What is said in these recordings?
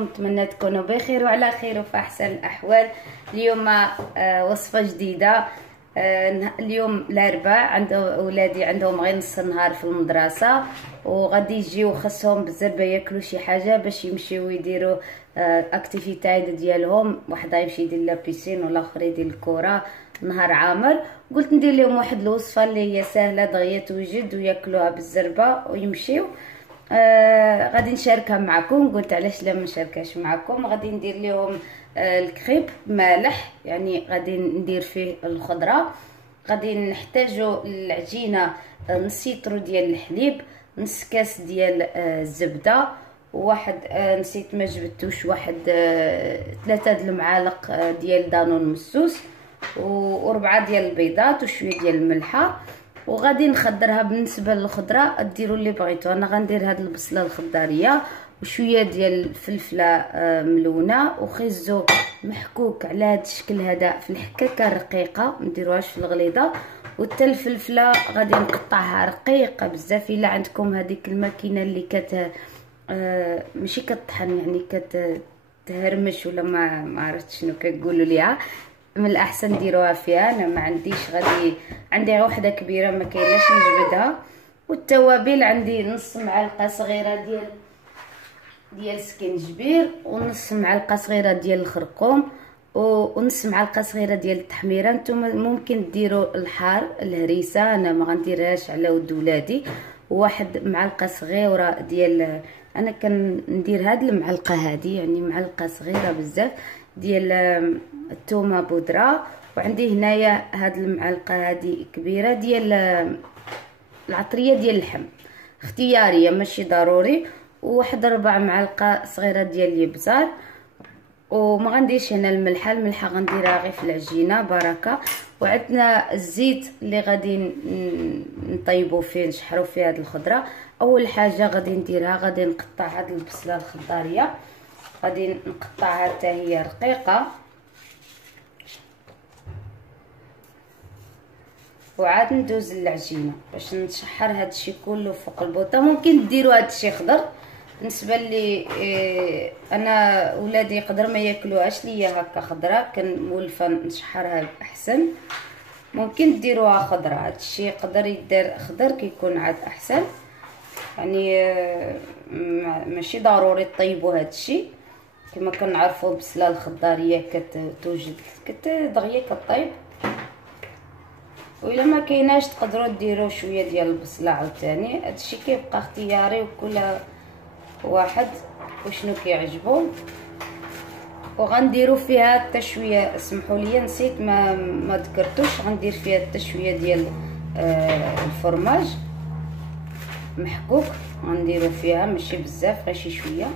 عليكم؟ نتمنى تكونوا بخير وعلى خير وفي احسن الاحوال. اليوم وصفه جديده. اليوم الاربعاء، عند اولادي عندهم غير نص النهار في المدرسه، وغادي يجيو خصهم بزاف ياكلوا شي حاجه باش يمشيو يديروا اكتيفيتي ديالهم. واحد يمشي يدير لا بيسين والاخر يدير الكره. نهار عامر قلت ندير لهم واحد الوصفه اللي هي سهله دغيا توجد وياكلوها بالزربه ويمشيو. غادي نشاركها معكم. قلت علاش لا ما نشاركهاش معكم. غادي ندير لهم الكريب مالح، يعني غادي ندير فيه الخضره. غادي نحتاجو العجينه نص لتر ديال الحليب، نص كاس ديال الزبده، وواحد نسيت ما جبدتوش، واحد 3 د المعالق ديال دانون مسوس، و4 ديال البيضات، وشويه ديال الملحه. وغادي نخضرها. بالنسبه للخضره ديروا اللي بغيتو. انا غندير هاد البصله الخضاريه وشويه ديال الفلفله ملونه وخيزو محكوك على هاد الشكل هذا في الحكاكه الرقيقه، ما نديروهاش في الغليظه. وحتى الفلفله غادي نقطعها رقيقه بزاف. الا عندكم هذيك الماكينه اللي ماشي كطحن، يعني كتهرمش ولا ما عرفت شنو كتقولوا ليها، من الاحسن ديروها فيها. انا ما عنديش، غادي عندي وحده كبيره ما كايناش نجبدها. والتوابل عندي نص معلقه صغيره ديال سكينجبير، ونص معلقه صغيره ديال الخرقوم، ونص معلقه صغيره ديال التحميره. نتوما ممكن ديروا الحار الهريسه، انا ما غنديرهاش على ود ولادي. وواحد معلقه صغيره ديال، انا كندير هاد المعلقه هذه، يعني معلقه صغيره بزاف ديال الثومه بودره. وعندي هنايا هاد المعلقه هذه كبيره ديال العطريه ديال اللحم، اختياريه ماشي ضروري. وواحد 4 معالق صغيره ديال الابزار. وما غنديرش هنا الملحه غنديرها غير في العجينه بركه. وعندنا الزيت اللي غادي نطيبوا فيه، نشحروا فيه هاد الخضره. اول حاجه غادي نديرها، غادي نقطع هاد البصله الخضاريه، غادي نقطعها حتى هي رقيقه. وعاد ندوز للعجينه باش نشحر هادشي كله فوق البوطه. ممكن ديروا هادشي خضر. بالنسبه لي انا ولادي يقدر ما ياكلوهاش ليا هكا خضراء، كنولفه نشحرها احسن. ممكن ديروها خضراء، هادشي يقدر يدار خضر كيكون عاد احسن. يعني ماشي ضروري طيبوا هادشي. كما كنعرفوا البصله الخضاريه كتوجد دغيا كطيب. وإلا ما كايناش تقدروا ديروا شويه ديال البصله عاوتاني. هادشي كيبقى اختياري وكل واحد وشنو كيعجبو. وغنديروا فيها حتى شويه، اسمحوا لي نسيت ما ذكرتوش، غندير فيها حتى شويه ديال الفرماج محكوك. غنديروا فيها ماشي بزاف، غير شي شويه.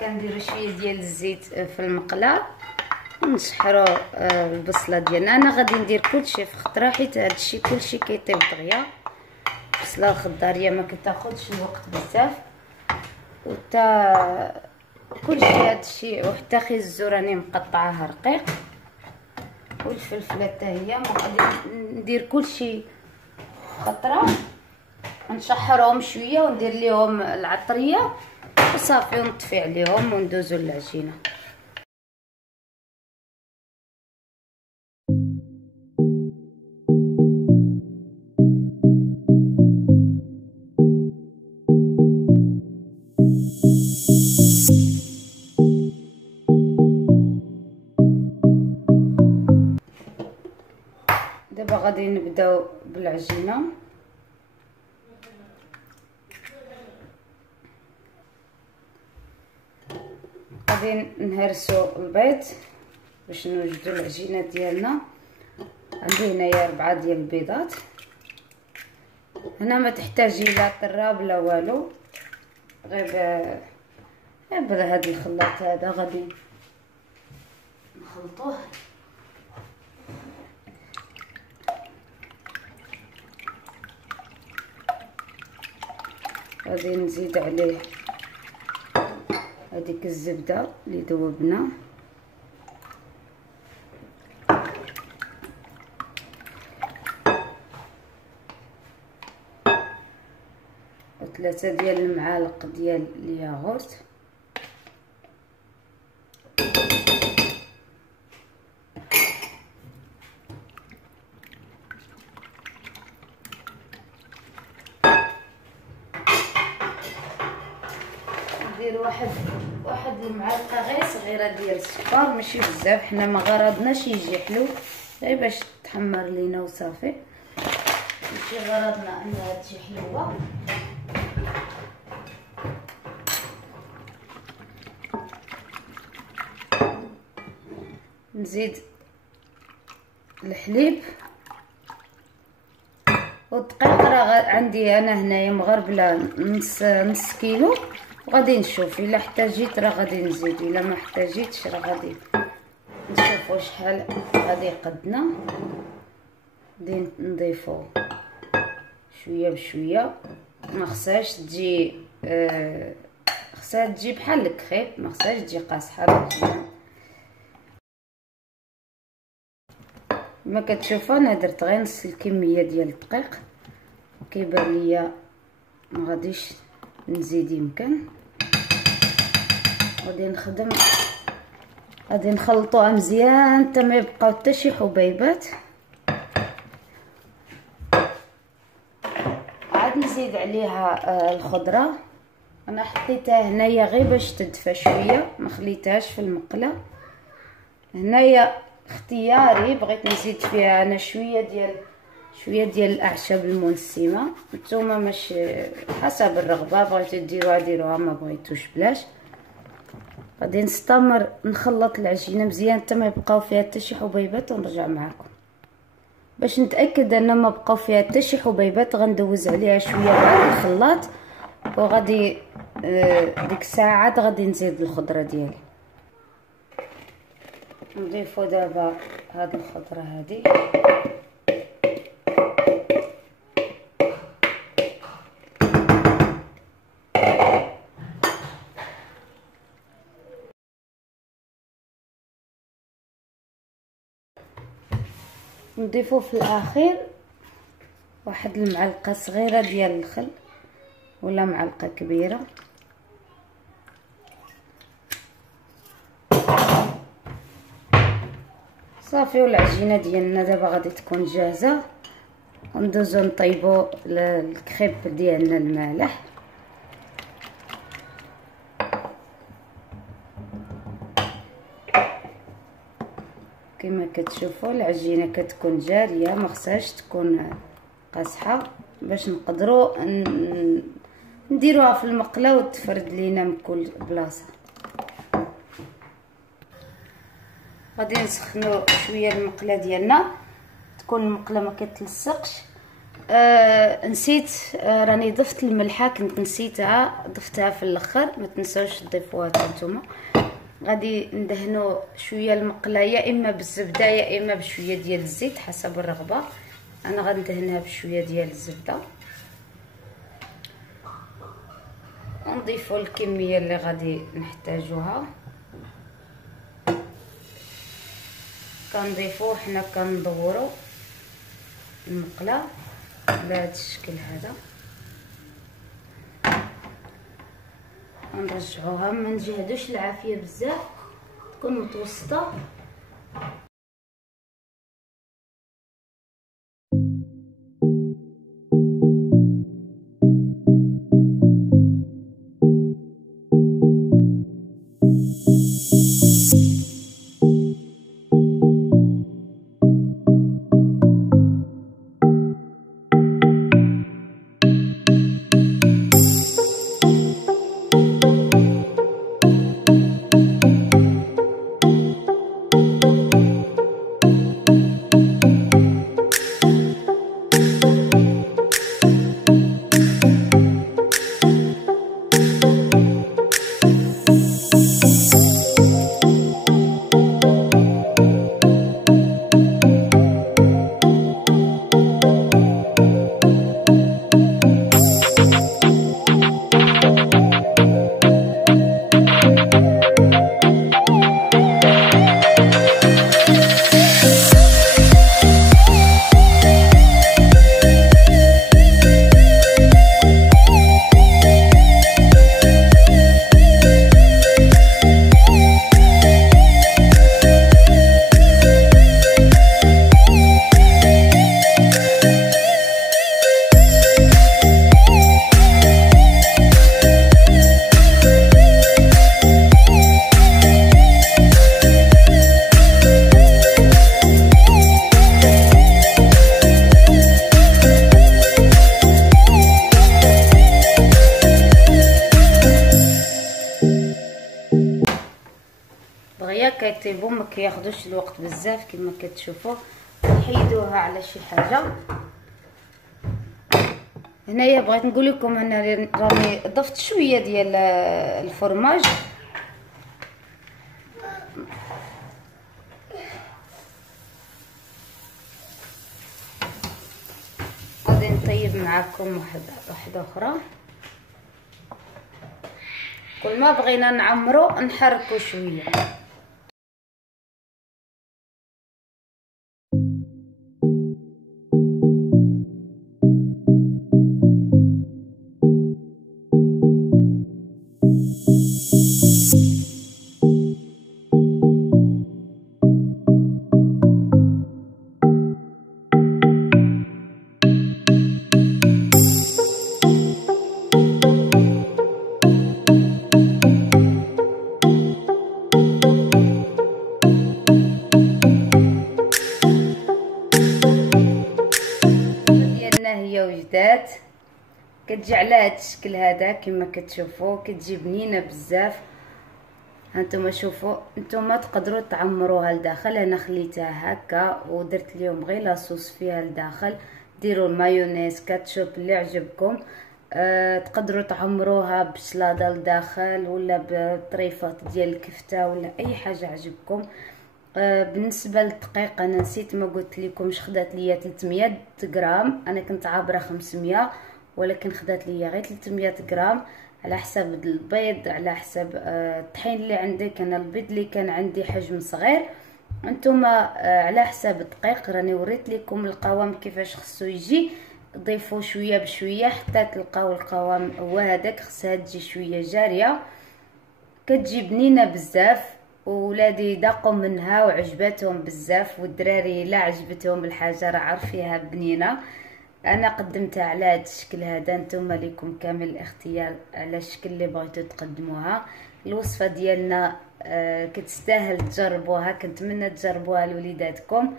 كنديروا شويه ديال الزيت في المقله ونشحروا البصله ديالنا. انا غادي ندير كلشي في خطره حيت هادشي كلشي كيطيب دغيا. البصله الخضاريه ما كتاخذش الوقت بزاف، وتا كلشي هادشي. وحتى خيزو راني مقطعاها رقيق، والفلفله حتى هي. غادي ندير كلشي خطره، نشحرهم شويه وندير ليهم العطريه وصافي، ونطفي عليهم وندوزو للعجينه. دابا غادي نبداو بالعجينه. غادي نهرسو البيض باش نوجدو العجينه ديالنا. عندي هنايا 4 ديال البيضات. هنا ما تحتاجي لا طراب لا والو، غير بدا هاد الخلاط هذا غادي نخلطوه. غادي نزيد عليه هذيك الزبده اللي ذوبنا، وثلاثه ديال المعالق ديال الياغورت، ندير واحد المعلقه غير صغيره ديال السكر، ماشي بزاف، حنا ما غرضناش يجي حلو، غير باش تحمر لينا وصافي، ماشي غرضنا انها تجي حلوه. نزيد الحليب والدقيق، راه عندي انا هنايا مغربله نص كيلو، وغادي نشوف الا احتاجيت راه غادي نزيد، الا ما احتاجيتش راه غادي نشوفوا شحال غادي يقدنا. غادي نضيفو شويه بشويه، ما خصهاش تجي خصها تجي بحال الكريب، ما خصهاش تجي قاصحه العجينه. كما كتشوفوا انا درت غير نص الكميه ديال الدقيق، كيبان ليا ما غاديش نزيد يمكن. غادي نخلطوها مزيان حتى ما يبقاو حتى شي حبيبات. عاد نزيد عليها الخضره، انا حطيتها هنايا غير باش تدفى شويه، ما خليتهاش في المقله. هنايا اختياري، بغيت نزيد فيها انا شويه ديال الاعشاب المنسمه، نتوما مش حسب الرغبه، بغيتو ديروها ما بغيتوش بلاش. غادي نستمر نخلط العجينه مزيان حتى ما يبقاو فيها حتى شي حبيبات، ونرجع معكم باش نتاكد ان ما بقاو فيها حتى شي حبيبات. غندوز عليها شويه مع الخلاط، وغادي ديك الساعه عاد غادي نزيد الخضره ديالي. نضيفو دابا هاد الخضره هادي، نضيفو في الاخير واحد المعلقه صغيره ديال الخل ولا معلقه كبيره. صافي، والعجينه ديالنا دابا غادي تكون جاهزه، وندوزو نطيبو الكريب ديالنا المالح. كما كتشوفوا العجينه كتكون جاريه، ما خصهاش تكون قاصحه باش نقدروا نديروها في المقله وتفرد لينا من كل بلاصه. غادي نسخنوا شويه المقله ديالنا، تكون المقله ما كتلصقش. نسيت، راني ضفت الملحه، كنت نسيتها، ضفتها في الاخر، ما تنساوش تضيفوها نتوما. غادي ندهنوا شويه المقله يا اما بالزبده يا اما بشويه ديال الزيت حسب الرغبه. انا غندهنها بشويه ديال الزبده، ونضيفوا الكميه اللي غادي نحتاجوها. كنضيفوا حنا كندوروا المقله على هذا الشكل هذا، نرجعوها، ما نجهدوش العافيه بزاف، تكون متوسطه. ترتيبهم ما كياخذوش الوقت بزاف كما كتشوفوا. نحيدوها على شي حاجه. هنايا بغيت نقول لكم انا راني ضفت شويه ديال الفرماج. غادي نطيب معكم واحده اخرى. كل ما بغينا نعمرو نحركو شويه. هي وجدات كتجي على هذا الشكل هذا كما كتشوفوا، كتجي بنينه بزاف. هانتوما شوفوا، نتوما تقدروا تعمروها لداخل. انا خليتها هكا ودرت اليوم غير لاصوص فيها لداخل. ديروا المايونيز كاتشوب اللي عجبكم. تقدروا تعمروها بشلاضه لداخل ولا بطريفات ديال الكفته ولا اي حاجه عجبكم. بالنسبه للدقيق انا نسيت ما قلت لكمش، خدات ليا 300 غرام. انا كنت عابره 500 ولكن خدات ليا غير 300 غرام على حسب البيض، على حسب الطحين اللي عندك. انا البيض اللي كان عندي حجم صغير، انتم على حسب الدقيق. راني وريت لكم القوام كيفاش خصو يجي. ضيفوا شويه بشويه حتى تلقاو القوام هو هذاك. خصها تجي شويه جاريه، كتجي بنينه بزاف. وولادي ذاقوا منها وعجبتهم بزاف، والدراري لا عجبتهم الحاجه راه عارفيها بنينه. انا قدمتها على هذا الشكل هذا. نتوما ليكم كامل الاختيار على الشكل اللي بغيتو تقدموها. الوصفه ديالنا كتستاهل تجربوها. كنتمنى تجربوها لوليداتكم.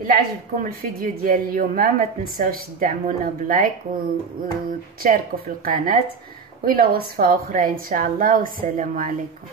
الا عجبكم الفيديو ديال اليوم ما تنساوش تدعمونا بلايك وتشاركوا في القناه. والى وصفه اخرى ان شاء الله، والسلام عليكم.